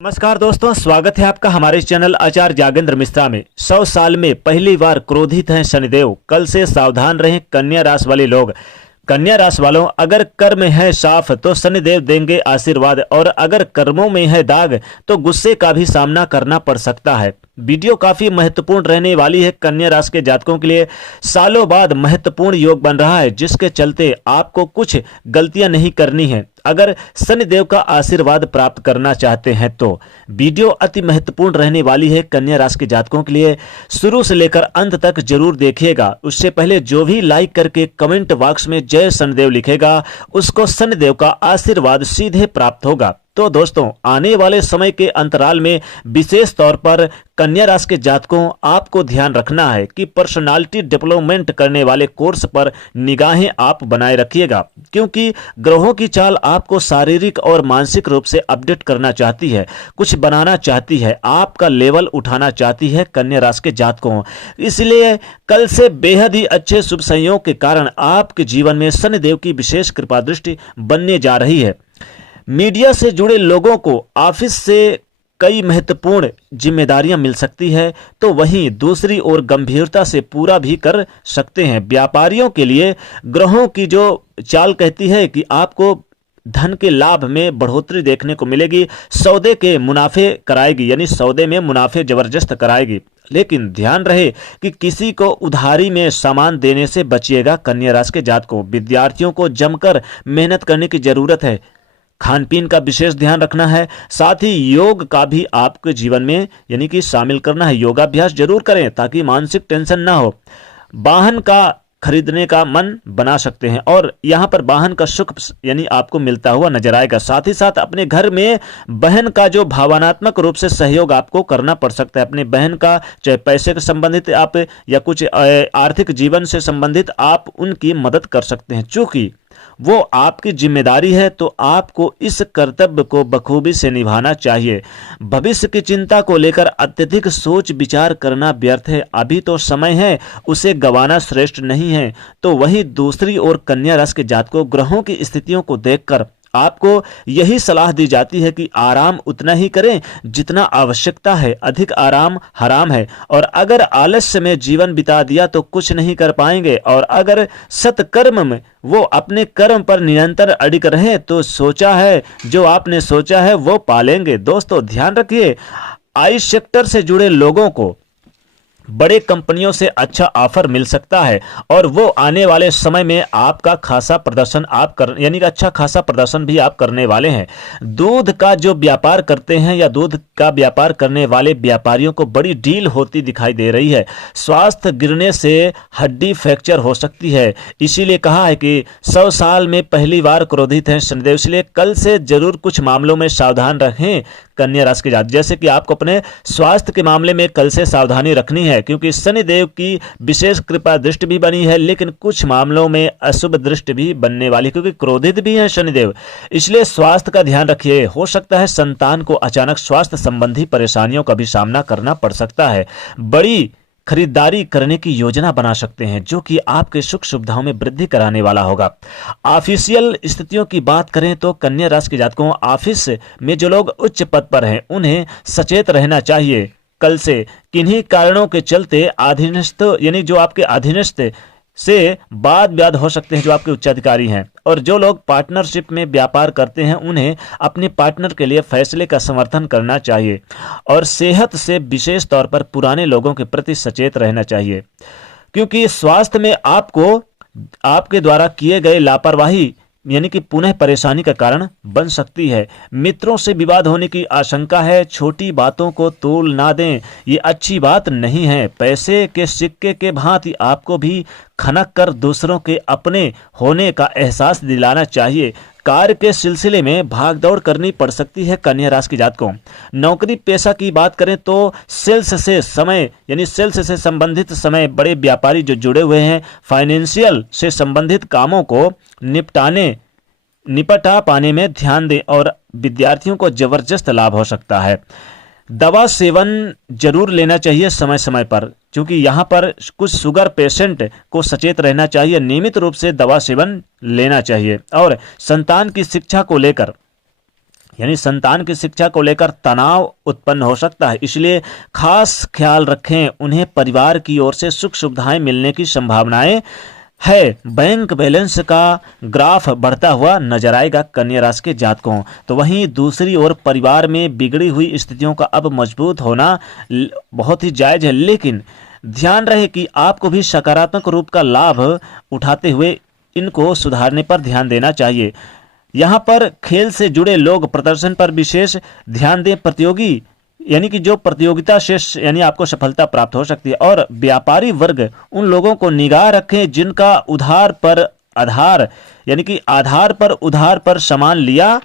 नमस्कार दोस्तों, स्वागत है आपका हमारे चैनल आचार्य जागेंद्र मिश्रा में। 100 साल में पहली बार क्रोधित हैं शनिदेव। कल से सावधान रहें कन्या राशि वाले लोग। कन्या राशि वालों, अगर कर्म है साफ तो शनिदेव देंगे आशीर्वाद, और अगर कर्मों में है दाग तो गुस्से का भी सामना करना पड़ सकता है। वीडियो काफी महत्वपूर्ण रहने वाली है कन्या राशि के जातकों के लिए। सालों बाद महत्वपूर्ण योग बन रहा है, जिसके चलते आपको कुछ गलतियां नहीं करनी है अगर शनिदेव का आशीर्वाद प्राप्त करना चाहते हैं तो। वीडियो अति महत्वपूर्ण रहने वाली है कन्या राशि के जातकों के लिए। शुरू से लेकर अंत तक जरूर देखिएगा। उससे पहले जो भी लाइक करके कमेंट बॉक्स में जय शनिदेव लिखेगा, उसको शनिदेव का आशीर्वाद सीधे प्राप्त होगा। तो दोस्तों, आने वाले समय के अंतराल में विशेष तौर पर कन्या राशि के जातकों, आपको ध्यान रखना है कि पर्सनालिटी डेवलपमेंट करने वाले कोर्स पर निगाहें आप बनाए रखिएगा, क्योंकि ग्रहों की चाल आपको शारीरिक और मानसिक रूप से अपडेट करना चाहती है, कुछ बनाना चाहती है, आपका लेवल उठाना चाहती है कन्या राशि के जातकों। इसलिए कल से बेहद ही अच्छे शुभ संयोग के कारण आपके जीवन में शनिदेव की विशेष कृपा दृष्टि बनने जा रही है। मीडिया से जुड़े लोगों को ऑफिस से कई महत्वपूर्ण जिम्मेदारियां मिल सकती है, तो वहीं दूसरी ओर गंभीरता से पूरा भी कर सकते हैं। व्यापारियों के लिए ग्रहों की जो चाल कहती है कि आपको धन के लाभ में बढ़ोतरी देखने को मिलेगी, सौदे के मुनाफे कराएगी, यानी सौदे में मुनाफे जबरदस्त कराएगी। लेकिन ध्यान रहे कि किसी को उधारी में सामान देने से बचिएगा कन्या राशि के जातकों। विद्यार्थियों को जमकर मेहनत करने की जरूरत है। खान पीन का विशेष ध्यान रखना है। साथ ही योग का भी आपके जीवन में यानी कि शामिल करना है। योगाभ्यास जरूर करें ताकि मानसिक टेंशन ना हो। वाहन का खरीदने का मन बना सकते हैं और यहाँ पर वाहन का सुख यानी आपको मिलता हुआ नजर आएगा। साथ ही साथ अपने घर में बहन का जो भावनात्मक रूप से सहयोग आपको करना पड़ सकता है। अपने बहन का चाहे पैसे से संबंधित आप या कुछ आर्थिक जीवन से संबंधित आप उनकी मदद कर सकते हैं। चूंकि वो आपकी जिम्मेदारी है, तो आपको इस कर्तव्य को बखूबी से निभाना चाहिए। भविष्य की चिंता को लेकर अत्यधिक सोच विचार करना व्यर्थ है। अभी तो समय है, उसे गंवाना श्रेष्ठ नहीं है। तो वहीं दूसरी ओर कन्या राशि के जातकों, ग्रहों की स्थितियों को देखकर आपको यही सलाह दी जाती है कि आराम उतना ही करें जितना आवश्यकता है। अधिक आराम हराम है, और अगर आलस्य में जीवन बिता दिया तो कुछ नहीं कर पाएंगे। और अगर सत्कर्म में वो अपने कर्म पर निरंतर अडिग रहे तो सोचा है जो आपने सोचा है वो पालेंगे। दोस्तों ध्यान रखिए, आई सेक्टर से जुड़े लोगों को बड़े कंपनियों से अच्छा ऑफर मिल सकता है, और वो आने वाले समय में आपका खासा प्रदर्शन आप कर यानी कि अच्छा खासा प्रदर्शन भी आप करने वाले हैं। दूध का जो व्यापार करते हैं या दूध का व्यापार करने वाले व्यापारियों को बड़ी डील होती दिखाई दे रही है। स्वास्थ्य गिरने से हड्डी फ्रैक्चर हो सकती है। इसीलिए कहा है कि 100 साल में पहली बार क्रोधित हैं शनिदेव। इसलिए कल से जरूर कुछ मामलों में सावधान रहें कन्या राशि के जातक। जैसे कि आपको अपने स्वास्थ्य के मामले में कल से सावधानी रखनी है, क्योंकि शनिदेव की विशेष कृपा दृष्टि भी बनी है, लेकिन कुछ मामलों में अशुभ दृष्टि भी बनने वाली, क्योंकि क्रोधित भी है शनिदेव। इसलिए स्वास्थ्य का ध्यान रखिए। हो सकता है संतान को अचानक स्वास्थ्य संबंधी परेशानियों का भी सामना करना पड़ सकता है। बड़ी खरीदारी करने की योजना बना सकते हैं, जो कि आपके सुख सुविधाओं में वृद्धि कराने वाला होगा। ऑफिशियल स्थितियों की बात करें तो कन्या राशि के जातकों, ऑफिस में जो लोग उच्च पद पर हैं उन्हें सचेत रहना चाहिए कल से। किन्हीं कारणों के चलते अधीनस्थ यानी जो आपके अधीनस्थ से वाद विवाद हो सकते हैं, जो आपके उच्चाधिकारी हैं। और जो लोग पार्टनरशिप में व्यापार करते हैं उन्हें अपने पार्टनर के लिए फैसले का समर्थन करना चाहिए। और सेहत से विशेष तौर पर पुराने लोगों के प्रति सचेत रहना चाहिए, क्योंकि स्वास्थ्य में आपको आपके द्वारा किए गए लापरवाही यानी कि पुनः परेशानी का कारण बन सकती है। मित्रों से विवाद होने की आशंका है। छोटी बातों को तोल ना दें, ये अच्छी बात नहीं है। पैसे के सिक्के के भांति आपको भी खनक कर दूसरों के अपने होने का एहसास दिलाना चाहिए। कार्य के सिलसिले में भागदौड़ करनी पड़ सकती है कन्या राशि की जातकों। नौकरी पेशा की बात करें तो सेल्स से समय यानी सेल्स से संबंधित समय, बड़े व्यापारी जो जुड़े हुए हैं फाइनेंशियल से संबंधित कामों को निपटा पाने में ध्यान दें, और विद्यार्थियों को जबरदस्त लाभ हो सकता है। दवा सेवन जरूर लेना चाहिए समय समय पर, क्योंकि यहाँ पर कुछ शुगर पेशेंट को सचेत रहना चाहिए। नियमित रूप से दवा सेवन लेना चाहिए। और संतान की शिक्षा को लेकर यानी संतान की शिक्षा को लेकर तनाव उत्पन्न हो सकता है, इसलिए खास ख्याल रखें। उन्हें परिवार की ओर से सुख सुविधाएं मिलने की संभावनाएं है। बैंक बैलेंस का ग्राफ बढ़ता हुआ नजर आएगा कन्या राशि के जातकों। तो वहीं दूसरी ओर परिवार में बिगड़ी हुई स्थितियों का अब मजबूत होना बहुत ही जायज है, लेकिन ध्यान रहे कि आपको भी सकारात्मक रूप का लाभ उठाते हुए इनको सुधारने पर ध्यान देना चाहिए। यहाँ पर खेल से जुड़े लोग प्रदर्शन पर विशेष ध्यान दें। प्रतियोगी यानी कि जो प्रतियोगिता से यानी आपको सफलता प्राप्त हो सकती है। और व्यापारी वर्ग उन लोगों को निगाह रखें जिनका आधार पर सामान लिया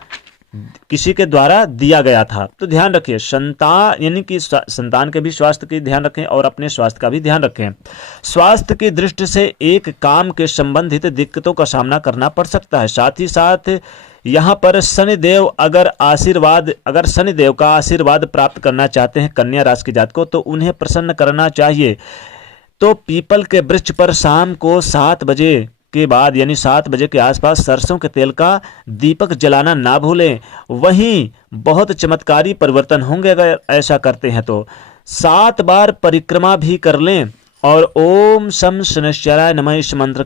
किसी के द्वारा दिया गया था। तो ध्यान रखिए, संतान यानी कि संतान के भी स्वास्थ्य का ध्यान रखें और अपने स्वास्थ्य का भी ध्यान रखें। स्वास्थ्य की दृष्टि से एक काम के संबंधित दिक्कतों का सामना करना पड़ सकता है। साथ ही साथ यहाँ पर शनिदेव अगर शनिदेव का आशीर्वाद प्राप्त करना चाहते हैं कन्या राशि के जातकों, तो उन्हें प्रसन्न करना चाहिए। तो पीपल के वृक्ष पर शाम को 7 बजे के बाद यानी 7 बजे के आसपास सरसों के तेल का दीपक जलाना ना भूलें। वहीं बहुत चमत्कारी परिवर्तन होंगे अगर ऐसा करते हैं तो। 7 बार परिक्रमा भी कर लें और ओम शम शनिश्चराय नमः इस मंत्र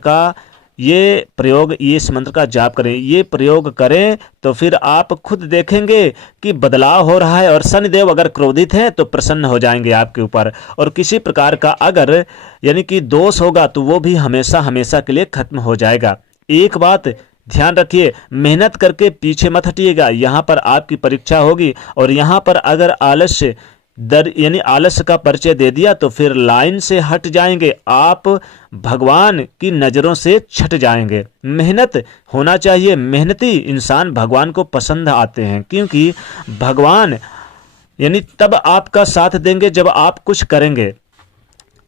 का जाप करें। ये प्रयोग करें तो फिर आप खुद देखेंगे कि बदलाव हो रहा है। और शनिदेव अगर क्रोधित हैं तो प्रसन्न हो जाएंगे आपके ऊपर, और किसी प्रकार का अगर यानी कि दोष होगा तो वो भी हमेशा हमेशा के लिए खत्म हो जाएगा। एक बात ध्यान रखिए, मेहनत करके पीछे मत हटिएगा। यहाँ पर आपकी परीक्षा होगी और यहाँ पर अगर आलस्य का परिचय दे दिया तो फिर लाइन से हट जाएंगे, आप भगवान की नज़रों से छट जाएंगे। मेहनत होना चाहिए, मेहनती इंसान भगवान को पसंद आते हैं, क्योंकि भगवान यानी तब आपका साथ देंगे जब आप कुछ करेंगे।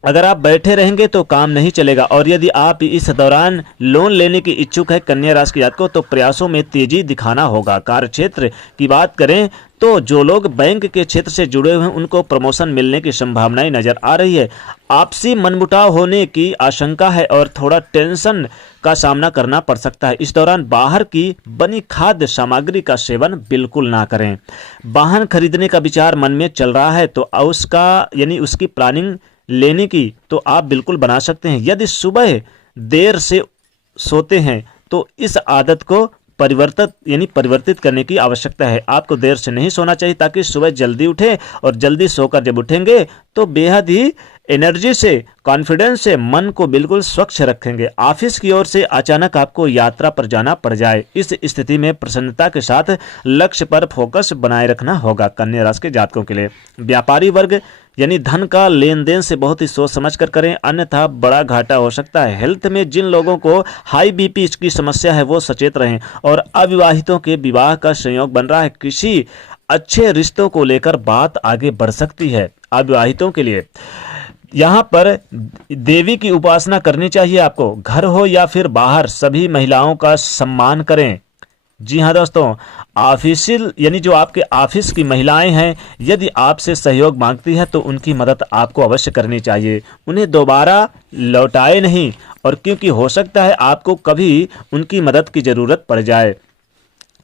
अगर आप बैठे रहेंगे तो काम नहीं चलेगा। और यदि आप इस दौरान लोन लेने की इच्छुक है कन्या राशि के जातकों, तो प्रयासों में तेजी दिखाना होगा। कार्यक्षेत्र की बात करें तो जो लोग बैंक के क्षेत्र से जुड़े हुए हैं उनको प्रमोशन मिलने की संभावनाएं नजर आ रही है। आपसी मनमुटाव होने की आशंका है और थोड़ा टेंशन का सामना करना पड़ सकता है। इस दौरान बाहर की बनी खाद्य सामग्री का सेवन बिल्कुल ना करें। वाहन खरीदने का विचार मन में चल रहा है तो उसकी प्लानिंग लेने की तो आप बिल्कुल बना सकते हैं। यदि सुबह देर से सोते हैं तो इस आदत को परिवर्तित करने की आवश्यकता है। आपको देर से नहीं सोना चाहिए ताकि सुबह जल्दी उठें, और जल्दी सोकर जब उठेंगे तो बेहद ही एनर्जी से, कॉन्फिडेंस से मन को बिल्कुल स्वच्छ रखेंगे। ऑफिस की ओर से अचानक आपको यात्रा पर जाना पड़ जाए, इस स्थिति में प्रसन्नता के साथ लक्ष्य पर फोकस बनाए रखना होगा कन्या राशि के जातकों के लिए। व्यापारी वर्ग यानी धन का लेन देन से बहुत ही सोच समझ कर करें, अन्यथा बड़ा घाटा हो सकता है। हेल्थ में जिन लोगों को हाई बीपी की समस्या है वो सचेत रहें। और अविवाहितों के विवाह का संयोग बन रहा है, किसी अच्छे रिश्तों को लेकर बात आगे बढ़ सकती है। अविवाहितों के लिए यहाँ पर देवी की उपासना करनी चाहिए आपको। घर हो या फिर बाहर सभी महिलाओं का सम्मान करें। जी हाँ दोस्तों, ऑफिशियल यानी जो आपके ऑफिस की महिलाएं हैं, यदि आपसे सहयोग मांगती है तो उनकी मदद आपको अवश्य करनी चाहिए। उन्हें दोबारा लौटाए नहीं, और क्योंकि हो सकता है आपको कभी उनकी मदद की ज़रूरत पड़ जाए।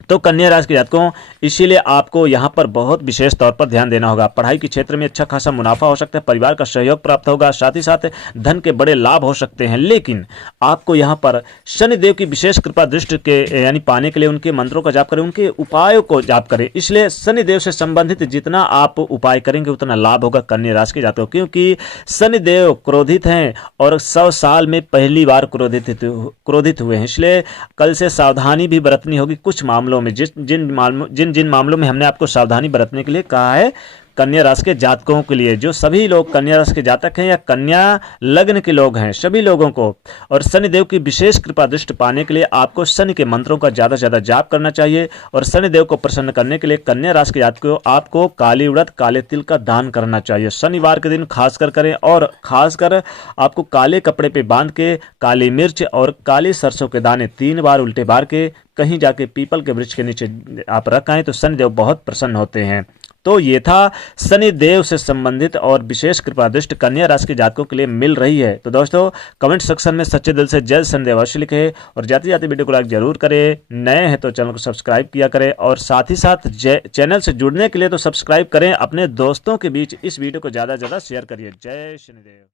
तो कन्या राशि के जातकों, इसीलिए आपको यहाँ पर बहुत विशेष तौर पर ध्यान देना होगा। पढ़ाई के क्षेत्र में अच्छा खासा मुनाफा हो सकता है, परिवार का सहयोग प्राप्त होगा, साथ ही साथ धन के बड़े लाभ हो सकते हैं। लेकिन आपको यहाँ पर शनिदेव की विशेष कृपा दृष्टि के यानी पाने के लिए उनके मंत्रों का जाप करें, उनके उपायों को जाप करें। इसलिए शनिदेव से संबंधित जितना आप उपाय करेंगे उतना लाभ होगा कन्या राशि के जातकों, क्योंकि शनिदेव क्रोधित हैं और 100 साल में पहली बार क्रोधित हुए हैं। इसलिए कल से सावधानी भी बरतनी होगी कुछ मामलों में। जिन मामलों में हमने आपको सावधानी बरतने के लिए कहा है कन्या राशि के जातकों के लिए, जो सभी लोग कन्या राशि के जातक हैं या कन्या लग्न के लोग हैं, सभी लोगों को और शनिदेव की विशेष कृपा दृष्टि पाने के लिए आपको शनि के मंत्रों का ज़्यादा से ज़्यादा जाप करना चाहिए। और शनिदेव को प्रसन्न करने के लिए कन्या राशि के जातकों आपको काली उड़द, काले तिल का दान करना चाहिए। शनिवार के दिन खासकर करें, और खासकर आपको काले कपड़े पे बांध के काली मिर्च और काली सरसों के दाने 3 बार उल्टे बार के कहीं जाके पीपल के वृक्ष के नीचे आप रख आएं तो शनिदेव बहुत प्रसन्न होते हैं। तो ये था शनिदेव से संबंधित और विशेष कृपा दृष्टि कन्या राशि के जातकों के लिए मिल रही है। तो दोस्तों कमेंट सेक्शन में सच्चे दिल से जय शनिदेव अवश्य लिखे और जाते जाते वीडियो को लाइक जरूर करें। नए हैं तो चैनल को सब्सक्राइब किया करें और साथ ही साथ चैनल से जुड़ने के लिए तो सब्सक्राइब करें। अपने दोस्तों के बीच इस वीडियो को ज़्यादा से ज़्यादा शेयर करिए। जय शनिदेव।